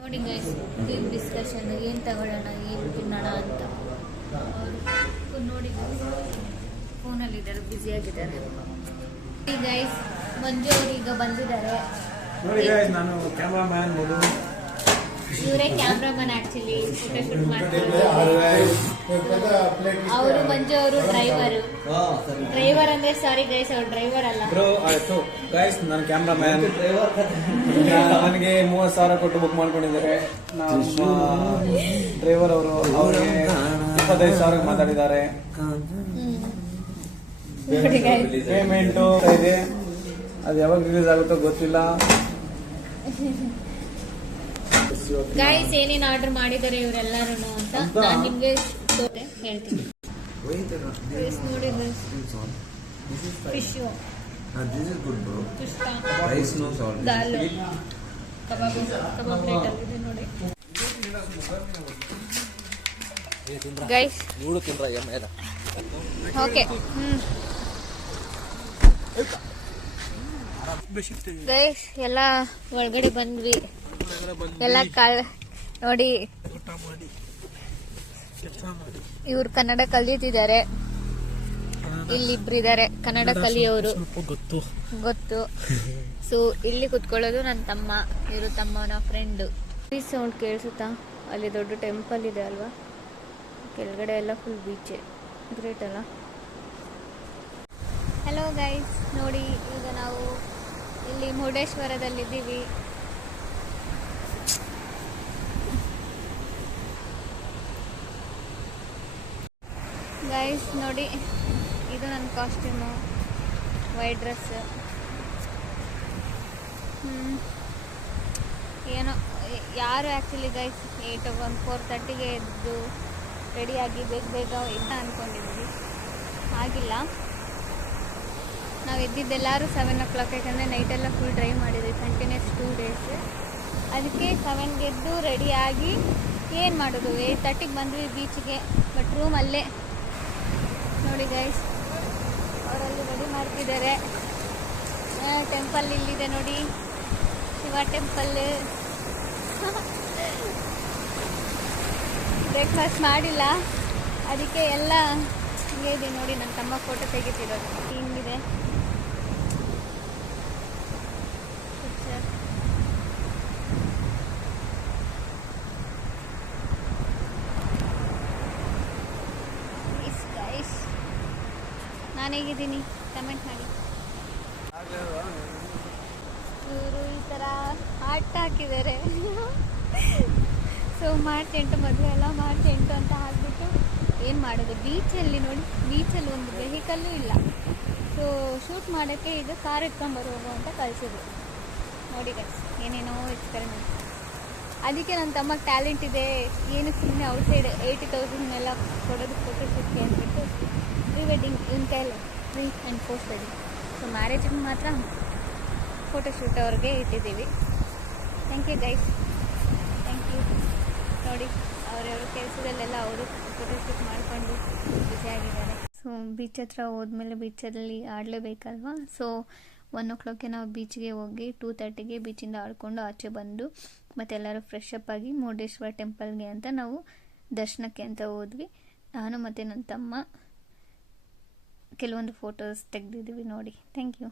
ನೋಡಿ guys, team discussion ಏನು ತಗೊಳ್ಳೋಣ ಏನು ತಿನ್ನೋಣ ಅಂತ. ಅವರು ನೋಡಿ ಫೋನಲ್ಲಿದ್ದಾರೆ, ಬ್ಯುಸಿಯಾಗಿದ್ದಾರೆ. ಗೈಸ್, ಮಂಜು ಅವರು ಈಗ ಬಂದಿದ್ದಾರೆ. ನೋಡಿ ಗೈಸ್, ನಾನು ಕ್ಯಾಮ್ರಾಮ್ಯಾನ್. ಇವರೇ ಕ್ಯಾಮ್ರಾಮನ್ ಆಕ್ಚುಲಿ, ಫೋಟೋ ಶೂಟ್ ಮಾಡ್ತಾರೆ. ಅವರು ಮಂಜು ಅವರು ಡ್ರೈವರ್ ಅಂದ್ರೆ ಸಾರಿ ಗೈಸ್, ಅವ್ರು ಡ್ರೈವರ್ ಅಲ್ಲ. ಬ್ರೋ ಆಯ್ತು ಗೈಸ್, ನಾನು ಕ್ಯಾಮ್ರಾಮ್ಯಾನ್. ನನಗೆ 30,000 ಕೊಟ್ಟು ಬುಕ್ ಮಾಡ್ಕೊಂಡಿದ್ದಾರೆ. ನಮ್ಮ ಡ್ರೈವರ್ ಅವರು ಅವ್ರಿಗೆ 25,000 ಮಾತಾಡಿದ್ದಾರೆ. ಪೇಮೆಂಟು ಇದೆ, ಅದು ಯಾವಾಗ ರಿಲೀಸ್ ಆಗುತ್ತೋ ಗೊತ್ತಿಲ್ಲ. ಗೈಸ್, ಏನೇನು ಆರ್ಡರ್ ಮಾಡಿದ್ದಾರೆ ಇವರೆಲ್ಲರೂ ಅಂತ ನಾನು ನಿಮ್ಗೆ ಹೇಳ್ತೀನಿ. ನೋಡಿ ಫಿಶ್, ದಾಲ್, ಕಬಾಬ್ ಪ್ಲೇಟ್ ಆಗಿದೆ ನೋಡಿ ಗೈಸ್. ಓಕೆ, ಗೈಸ್ ಎಲ್ಲ ಒಳಗಡೆ ಬಂದ್ವಿ. ಎಲ್ಲ ನೋಡಿ, ಇವ್ರು ಕನ್ನಡ ಕಲಿತಿದ್ದಾರೆ. ಇಲ್ಲಿಬ್ರಿದ್ದಾರೆ ಕನ್ನಡ ಕಲಿಯೋರು, ಗೊತ್ತು. ಸೊ ಇಲ್ಲಿ ಕುತ್ಕೊಳ್ಳೋದು ನನ್ನ ತಮ್ಮ, ಇವರು ತಮ್ಮನ ಫ್ರೆಂಡ್. ಈ ಸೌಂಡ್ ಕೇಳಿಸುತ್ತಾ? ಅಲ್ಲಿ ದೊಡ್ಡ ಟೆಂಪಲ್ ಇದೆ ಅಲ್ವಾ, ಕೆಳಗಡೆ ಎಲ್ಲ ಫುಲ್ ಬೀಚ್. ಗ್ರೇಟ್ ಅಲ್ಲ? ಹಲೋ ಗೈಸ್, ನೋಡಿ ಈಗ ನಾವು ಇಲ್ಲಿ ಮುರುಡೇಶ್ವರದಲ್ಲಿದ್ದೀವಿ. ಗೈಸ್ ನೋಡಿ, ಇದು ನನ್ನ ಕಾಸ್ಟ್ಯೂಮು, ವೈಟ್ ಡ್ರೆಸ್. ಏನೋ ಯಾರು ಆ್ಯಕ್ಚುಲಿ ಗೈಸ್ 4:30ಗೆ ಎದ್ದು ರೆಡಿಯಾಗಿ ಬೇಗ ಇಲ್ಲ ಅಂದ್ಕೊಂಡಿದ್ವಿ, ಆಗಿಲ್ಲ. ನಾವು ಎದ್ದಿದ್ದೆಲ್ಲರೂ 7 o'clock, ಯಾಕಂದರೆ ನೈಟೆಲ್ಲ ಫುಲ್ ಡ್ರೈವ್ ಮಾಡಿದ್ವಿ ಕಂಟಿನ್ಯೂಸ್ 2 days. ಅದಕ್ಕೆ 7ಗೆ ಎದ್ದು ರೆಡಿಯಾಗಿ ಏನು ಮಾಡೋದು, 8:30ಗೆ ಬಂದ್ವಿ ಬೀಚ್ಗೆ. ಬಟ್ ರೂಮ್ ಅಲ್ಲೇ ನೋಡಿ ಗೈಸ್, ಅವರಲ್ಲಿ ರೆಡಿ ಮಾಡ್ತಿದ್ದಾರೆ. ಟೆಂಪಲ್ ಇಲ್ಲಿದೆ ನೋಡಿ, ಶಿವ ಟೆಂಪಲ್. ಬ್ರೇಕ್ಫಾಸ್ಟ್ ಮಾಡಿಲ್ಲ, ಅದಕ್ಕೆ ಎಲ್ಲ ಹಿಂಗೆ ಇದೆ ನೋಡಿ. ನನ್ನ ತಮ್ಮ ಫೋಟೋ ತೆಗಿತಿರೋದು ಹಿಂಗಿದೆ. ನಾನು ಹೇಗಿದ್ದೀನಿ ಕಮೆಂಟ್ ಮಾಡಿ. ಇವರು ಈ ಥರ ಹಾರ್ಟ್ ಹಾಕಿದ್ದಾರೆ. ಸೊ March 8 ಮದುವೆ ಅಲ್ಲ, March 8 ಅಂತ ಹಾಕ್ಬಿಟ್ಟು ಏನು ಮಾಡೋದು. ಬೀಚಲ್ಲಿ ನೋಡಿ, ಬೀಚಲ್ಲಿ ಒಂದು ವೆಹಿಕಲ್ಲು ಇಲ್ಲ. ಸೊ ಶೂಟ್ ಮಾಡೋಕ್ಕೆ ಈಗ ಕಾರ್ ಎತ್ಕೊಂಡ್ಬರುವಾಗ ಅಂತ ಕಳಿಸಿದ್ರು ನೋಡಿ ಗೈಸ್. ಏನೇನೋ ಎಕ್ಸ್ಪೆರಿಮೆಂಟ್. ಅದಕ್ಕೆ ನನ್ನ ತಮ್ಮಗೆ ಟ್ಯಾಲೆಂಟ್ ಇದೆ, ಏನು ಸುಮ್ಮನೆ ಔಟ್ಸೈಡ್ 80,000 ಎಲ್ಲ ಕೊಡೋದು ಫೋಟೋ ಶೂಟ್ಗೆ ಅಂದ್ಬಿಟ್ಟು ಪ್ರೀ ವೆಡ್ಡಿಂಗ್ ಇವನ ಕೈಯಲ್ಲಿ pre and post wedding. So ಮ್ಯಾರೇಜಿಗೆ ಮಾತ್ರ ಫೋಟೋ ಶೂಟ್ ಅವ್ರಿಗೆ ಇಟ್ಟಿದ್ದೀವಿ. Thank you guys, thank you. ನೋಡಿ ಅವರವ್ರ ಕೆಲಸದಲ್ಲೆಲ್ಲ ಅವರು ಫೋಟೋ ಶೂಟ್ ಮಾಡಿಕೊಂಡು ಬ್ಯುಸಿಯಾಗಿದ್ದಾರೆ. ಸೊ ಬೀಚ್ ಹತ್ರ ಹೋದ್ಮೇಲೆ ಬೀಚಲ್ಲಿ ಆಡಲೇಬೇಕಲ್ವಾ. ಸೊ 1 o'clock ನಾವು ಬೀಚ್ಗೆ ಹೋಗಿ 2:30ಗೆ ಬೀಚಿಂದ ಆಡ್ಕೊಂಡು ಆಚೆ ಬಂದು ಮತ್ತೆಲ್ಲರೂ ಫ್ರೆಶ್ ಅಪ್ ಆಗಿ ಮುರುಡೇಶ್ವರ ಟೆಂಪಲ್ಗೆ ಅಂತ ನಾವು ದರ್ಶನಕ್ಕೆ ಅಂತ ಹೋದ್ವಿ. ನಾನು ಮತ್ತು ನನ್ನ ತಮ್ಮ ಕೆಲವೊಂದು ಫೋಟೋಸ್ ತೆಗೆದಿದ್ದೀವಿ ನೋಡಿ. Thank you.